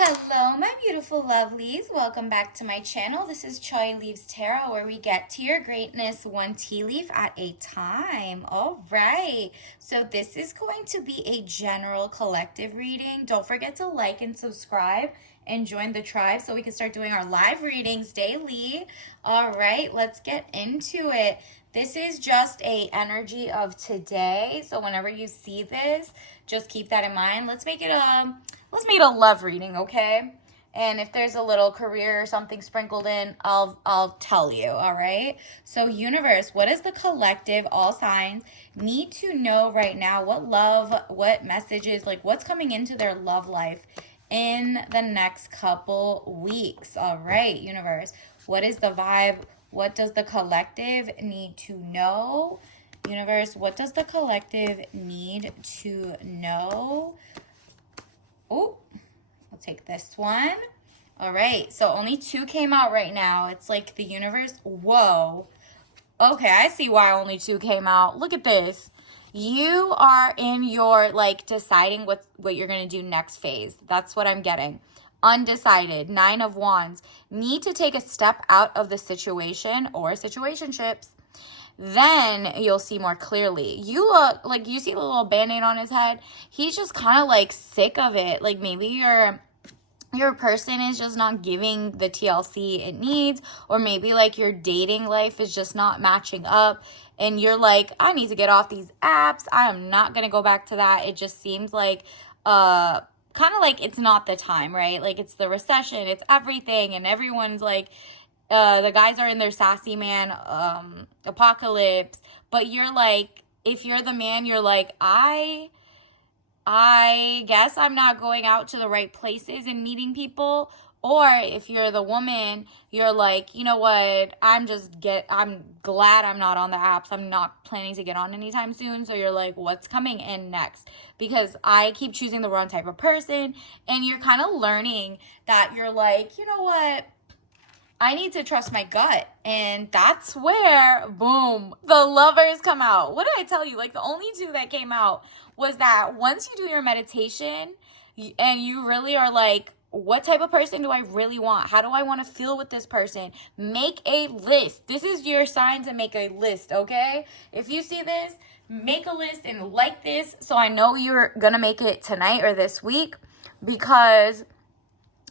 Hello, my beautiful lovelies. Welcome back to my channel. This is Choi Leaves Tarot, where we get to your greatness one tea leaf at a time. All right. So this is going to be a general collective reading. Don't forget to like and subscribe and join the tribe so we can start doing our live readings daily. All right, let's get into it. This is just a energy of today. So whenever you see this, just keep that in mind. Let's make it a love reading, okay? And if there's a little career or something sprinkled in, I'll tell you, all right? So universe, what does the collective, all signs, need to know right now? What love, what messages, like what's coming into their love life in the next couple weeks? All right, universe, what is the vibe? What does the collective need to know? Universe, what does the collective need to know? Oh, I'll take this one. All right, so only two came out right now. It's like the universe, whoa. Okay, I see why only two came out. Look at this. You are in your, like, deciding what you're going to do next phase. That's what I'm getting. Undecided, 9 of Wands. Need to take a step out of the situation or situationships. Then you'll see more clearly. You look like, you see the little band-aid on his head. He's just kind of like sick of it. Like maybe your person is just not giving the TLC it needs, or maybe like your dating life is just not matching up and you're like, I need to get off these apps. I am not going to go back to that. It just seems like kind of like it's not the time, right? Like it's the recession, it's everything, and everyone's like, the guys are in their sassy man apocalypse, but you're like, if you're the man, you're like, I guess I'm not going out to the right places and meeting people. Or if you're the woman, you're like, you know what, I'm glad I'm not on the apps. I'm not planning to get on anytime soon. So you're like, what's coming in next? Because I keep choosing the wrong type of person. And you're kind of learning that you're like, you know what, I need to trust my gut. And that's where, boom, the lovers come out. What did I tell you? Like the only two that came out was that once you do your meditation and you really are like, what type of person do I really want? How do I want to feel with this person? Make a list. This is your sign to make a list, okay? If you see this, make a list and like this so I know you're going to make it tonight or this week, because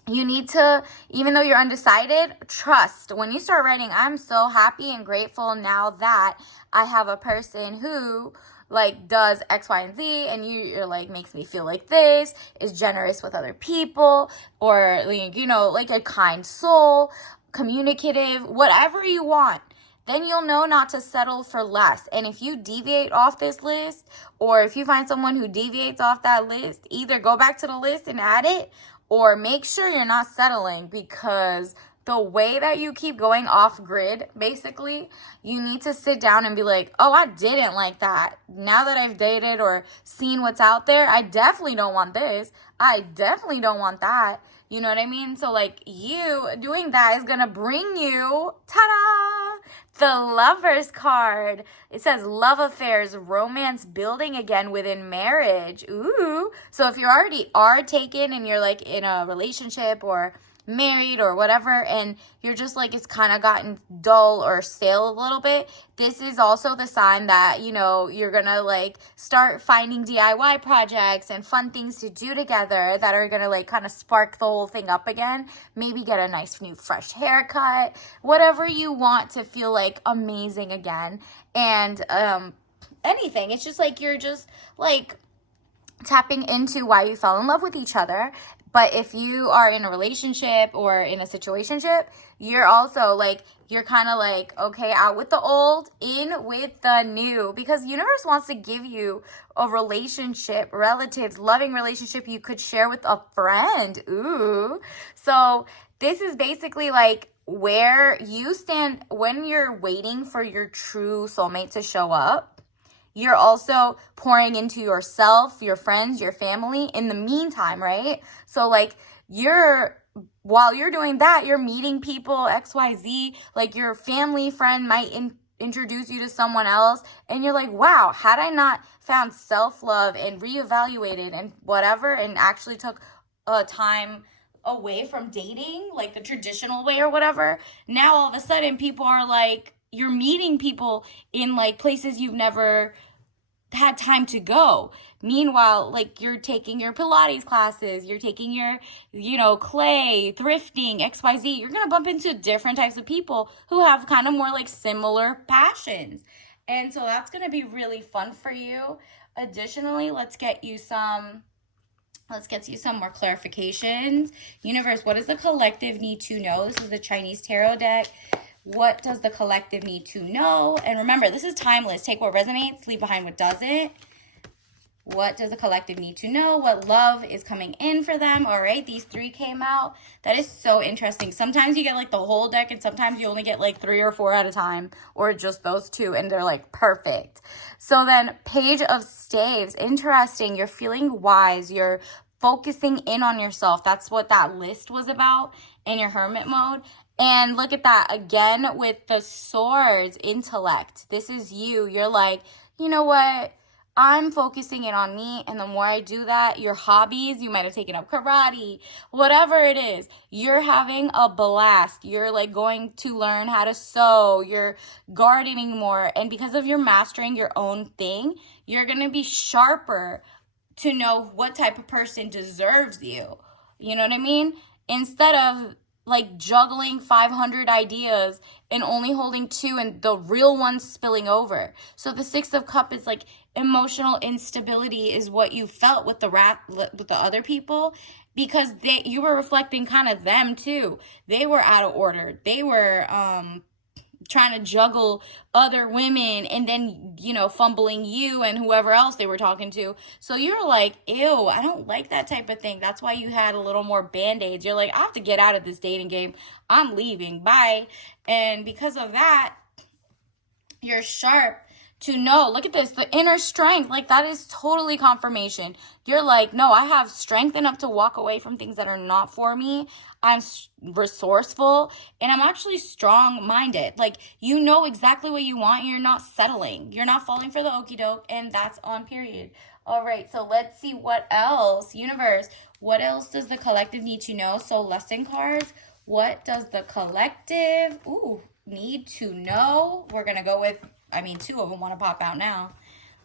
you need to, even though you're undecided, trust. When you start writing, I'm so happy and grateful now that I have a person who like does X, Y, and Z, and you're like, makes me feel like this, is generous with other people, or you know, like a kind soul, communicative, whatever you want. Then you'll know not to settle for less. And if you deviate off this list, or if you find someone who deviates off that list, either go back to the list and add it, or make sure you're not settling, because the way that you keep going off grid, basically, you need to sit down and be like, oh, I didn't like that. Now that I've dated or seen what's out there, I definitely don't want this. I definitely don't want that. You know what I mean? So like, you doing that is going to bring you, ta-da, the Lovers card. It says love affairs, romance building again within marriage. Ooh. So if you already are taken and you're like in a relationship or married or whatever, and you're just like, it's kind of gotten dull or stale a little bit, this is also the sign that, you know, you're gonna like start finding DIY projects and fun things to do together that are gonna like kind of spark the whole thing up again. Maybe get a nice new fresh haircut, whatever you want to feel like amazing again. And anything, it's just like you're just like tapping into why you fell in love with each other. But if you are in a relationship or in a situationship, you're also like, you're kind of like, okay, out with the old, in with the new, because the universe wants to give you a relationship, relatives, loving relationship you could share with a friend. Ooh. So this is basically like where you stand when you're waiting for your true soulmate to show up. You're also pouring into yourself, your friends, your family in the meantime, right? So like while you're doing that, you're meeting people, XYZ, like your family friend might introduce you to someone else, and you're like, wow, had I not found self-love and reevaluated and whatever, and actually took time away from dating, like the traditional way or whatever, now all of a sudden people are like, you're meeting people in like places you've never had time to go. Meanwhile, like you're taking your Pilates classes, you're taking your, clay, thrifting, XYZ, you're going to bump into different types of people who have kind of more like similar passions. And so that's going to be really fun for you. Additionally, let's get you some more clarifications. Universe, what does the collective need to know? This is the Chinese tarot deck. What does the collective need to know? And remember, this is timeless. Take what resonates, leave behind what doesn't. What does the collective need to know? What love is coming in for them? All right, these 3 came out. That is so interesting. Sometimes you get like the whole deck, and sometimes you only get like 3 or 4 at a time, or just those 2, and they're like perfect. So then Page of Staves, interesting. You're feeling wise. You're focusing in on yourself. That's what that list was about in your hermit mode. And look at that again with the swords, intellect. This is you. You're like, you know what? I'm focusing in on me, and the more I do that, your hobbies, you might have taken up karate, whatever it is, you're having a blast. You're like going to learn how to sew, you're gardening more, and because of your mastering your own thing, you're going to be sharper to know what type of person deserves you. You know what I mean? Instead of like juggling 500 ideas and only holding 2 and the real ones spilling over. So the 6 of Cups is like emotional instability is what you felt with the other people, because you were reflecting kind of them too. They were out of order. They were trying to juggle other women and then, fumbling you and whoever else they were talking to. So you're like, ew, I don't like that type of thing. That's why you had a little more band-aids. You're like, I have to get out of this dating game. I'm leaving. Bye. And because of that, you're sharp to know, look at this, the inner strength, like that is totally confirmation. You're like, no, I have strength enough to walk away from things that are not for me. I'm resourceful, and I'm actually strong-minded. Like, you know exactly what you want. You're not settling. You're not falling for the okie doke, and that's on period. All right, so let's see what else. Universe, what else does the collective need to know? So lesson cards, what does the collective need to know? We're going to go with, 2 of them want to pop out now.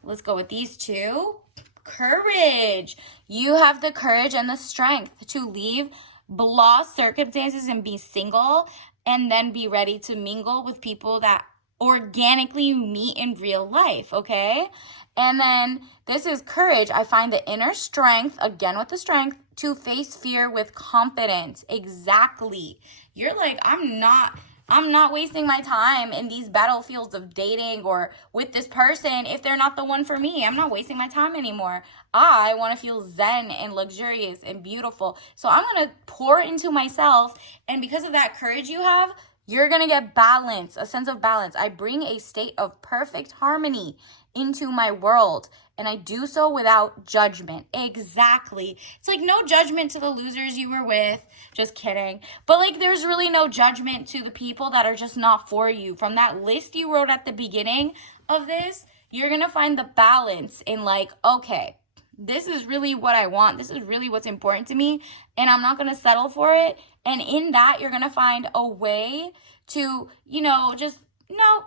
Let's go with these 2. Courage. You have the courage and the strength to leave lost circumstances and be single, and then be ready to mingle with people that organically you meet in real life, okay? And then this is courage. I find the inner strength, again with the strength, to face fear with confidence. Exactly. You're like, I'm not wasting my time in these battlefields of dating or with this person if they're not the one for me. I'm not wasting my time anymore. I want to feel zen and luxurious and beautiful. So I'm going to pour into myself. And because of that courage you have, you're going to get balance, a sense of balance. I bring a state of perfect harmony into my world, and I do so without judgment. Exactly. It's like no judgment to the losers you were with. Just kidding. But like there's really no judgment to the people that are just not for you. From that list you wrote at the beginning of this, you're going to find the balance in like, okay, this is really what I want. This is really what's important to me, and I'm not going to settle for it. And in that, you're going to find a way to,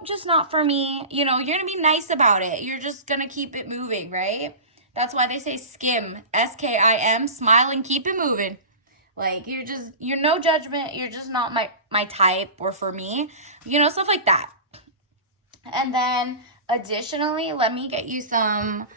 just not for me. You're going to be nice about it. You're just going to keep it moving, right? That's why they say skim, SKIM, smile and keep it moving. Like, you're no judgment. You're just not my type or for me, stuff like that. And then additionally, let me get you some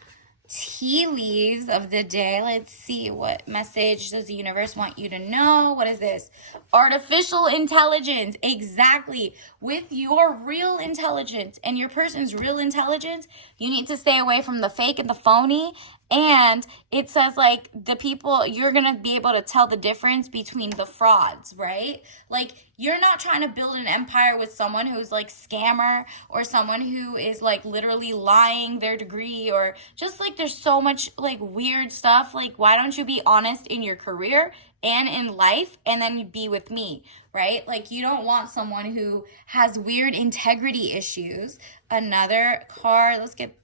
tea leaves of the day. Let's see, what message does the universe want you to know? What is this? Artificial intelligence. Exactly. With your real intelligence and your person's real intelligence, you need to stay away from the fake and the phony. And it says like the people, you're going to be able to tell the difference between the frauds, right? Like you're not trying to build an empire with someone who's like scammer or someone who is like literally lying their degree, or just like there's so much like weird stuff. Like, why don't you be honest in your career and in life, and then you be with me, right? Like you don't want someone who has weird integrity issues. Another card, let's get,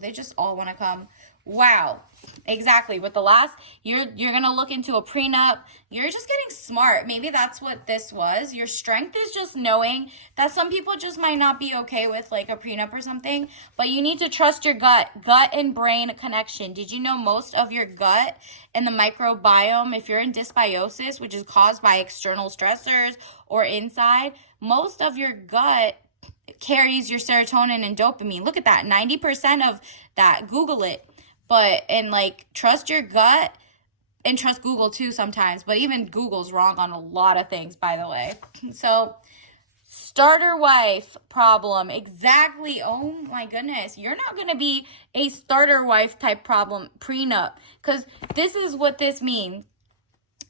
they just all want to come. Wow. Exactly. With the last, you're gonna look into a prenup. You're just getting smart. Maybe that's what this was. Your strength is just knowing that some people just might not be okay with like a prenup or something, but you need to trust your gut and brain connection. Did you know most of your gut and the microbiome, if you're in dysbiosis, which is caused by external stressors or inside, most of your gut carries your serotonin and dopamine. Look at that. 90% of that. Google it. And like, trust your gut and trust Google too sometimes. But even Google's wrong on a lot of things, by the way. So, starter wife problem. Exactly. Oh my goodness. You're not going to be a starter wife type problem prenup. Because this is what this means.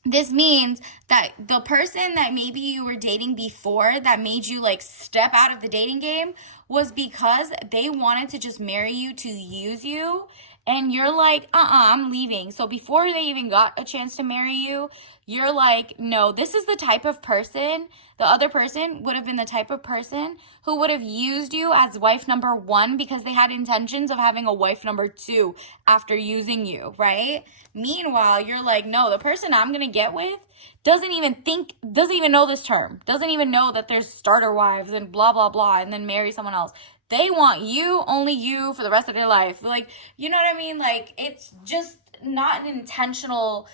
This means that the person that maybe you were dating before that made you like step out of the dating game was because they wanted to just marry you to use you. And you're like, I'm leaving. So before they even got a chance to marry you, you're like, no, this is the type of person, the other person would have been the type of person who would have used you as wife number 1 because they had intentions of having a wife number 2 after using you, right? Meanwhile, you're like, no, the person I'm going to get with doesn't even know this term, doesn't even know that there's starter wives and blah, blah, blah, and then marry someone else. They want you, only you, for the rest of their life. Like, you know what I mean? Like, it's just not an intentional,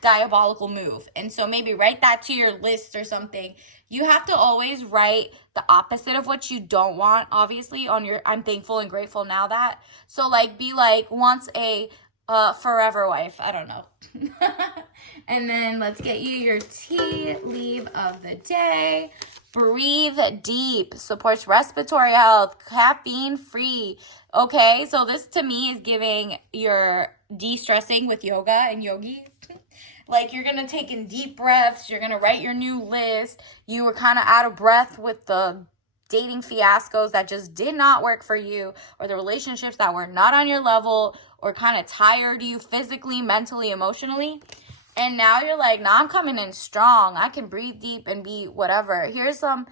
diabolical move. And so maybe write that to your list or something. You have to always write the opposite of what you don't want, obviously, on your I'm thankful and grateful now that. So, like, be like, wants a forever wife. I don't know. And then let's get you your tea leave of the day. Breathe deep, supports respiratory health, caffeine free. Okay, so this to me is giving your de-stressing with yoga and yogi. Like, you're going to take in deep breaths. You're going to write your new list. You were kind of out of breath with the dating fiascos that just did not work for you, or the relationships that were not on your level, or kind of tired you physically, mentally, emotionally. And now you're like, nah, I'm coming in strong. I can breathe deep and be whatever. Here's some,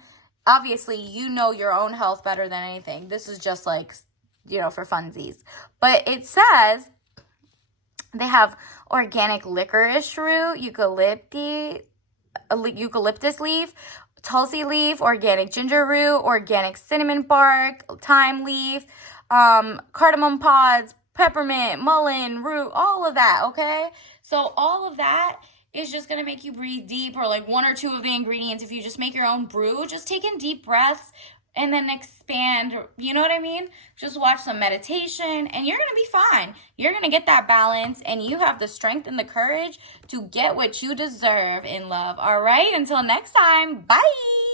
obviously, you know your own health better than anything. This is just like, for funsies. But it says they have organic licorice root, eucalyptus leaf, tulsi leaf, organic ginger root, organic cinnamon bark, thyme leaf, cardamom pods, peppermint, mullein root, all of that, okay? So all of that is just going to make you breathe deep, or like 1 or 2 of the ingredients. If you just make your own brew, just take in deep breaths and then expand, you know what I mean? Just watch some meditation and you're going to be fine. You're going to get that balance, and you have the strength and the courage to get what you deserve in love. All right, until next time, bye.